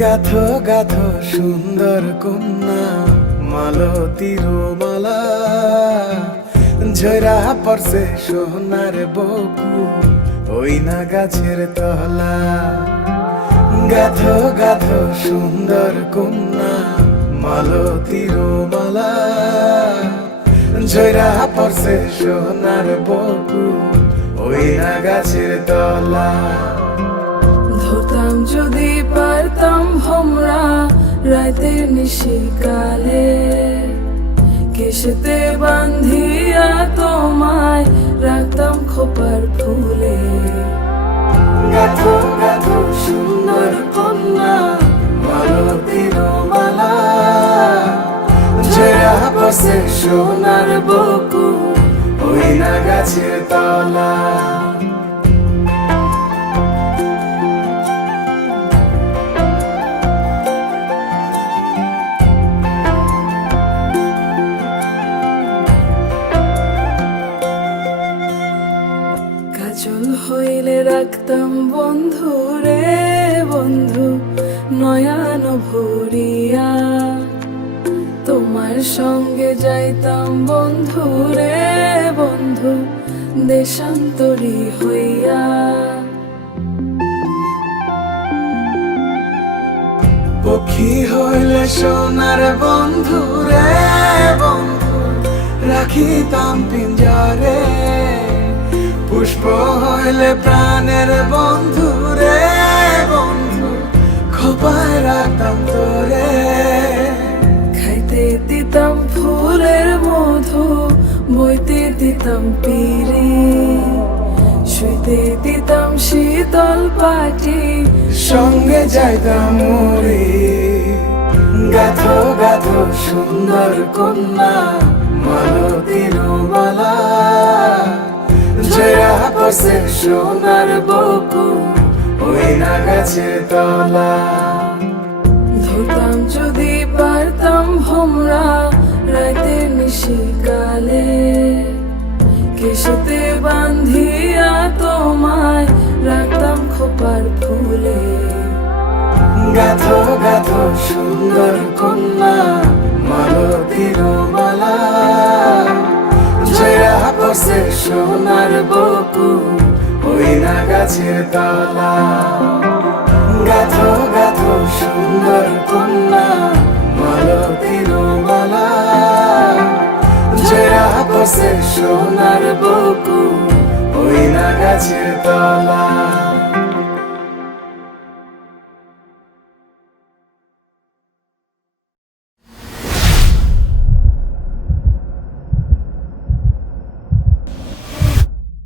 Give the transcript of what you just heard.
গাথো গাথো সুন্দর কন্যা মালতীর মালা, ঝরা পড়ছে সোনার বকু ওই না গাছের তলা। গাথো গাথো সুন্দর কন্যা মালতীর মালা, ঝরা পড়ছে সোনার বকু ওই না গাছের তলা। ধরতাম যদি পারতাম ভমরা রাতের নিশিকালে, কেশেতে বান্ধিয়া তোমায় রাখতাম খোপার ফুলে। গাথো গাথো সুন্দর কন্যা মালতীর মালা, ঝরা পড়ছে সোনার বকু ওই না গাছের তলা। কাজল হইলে রাখতাম বন্ধু রে বন্ধু নয়ন ভরিয়া, তোমার সঙ্গে যাইতাম বন্ধু রে বন্ধু দেশান্তরী হইয়া। পক্ষী হইলে সোনার বন্ধু রে বন্ধু রাখিতাম পিঞ্জরে, পুষ্প হইলে প্রাণের বন্ধু রে বন্ধু খোপায় রাখতাম তোরে। খাইতে দিতাম ফুলের মধু, বইতে দিতাম পিরি, শুইতে দিতাম শীতল পাটি, সঙ্গে যাইতাম মুড়ি। গাথো গাথো সুন্দর কন্যা মালতীর মালা, ঝরা পড়ছে সোনার বকু ওই না গাছের তলা। ধরতাম যদি পারতাম ভমরা রাতের নিশিকালে, কেশেতে বান্ধিয়া তোমায় রাখতাম খোপার ফুলে। গাথো গাথো সুন্দর কন্যা মালতীর মালা, ঝরা পড়ছে সোনার বকু ওই না গাছের তলা। গাথো গাথো সুন্দর কন্যা মালতীর মালা, ঝরা পড়ছে সোনার বকু ওই না গাছের তলা।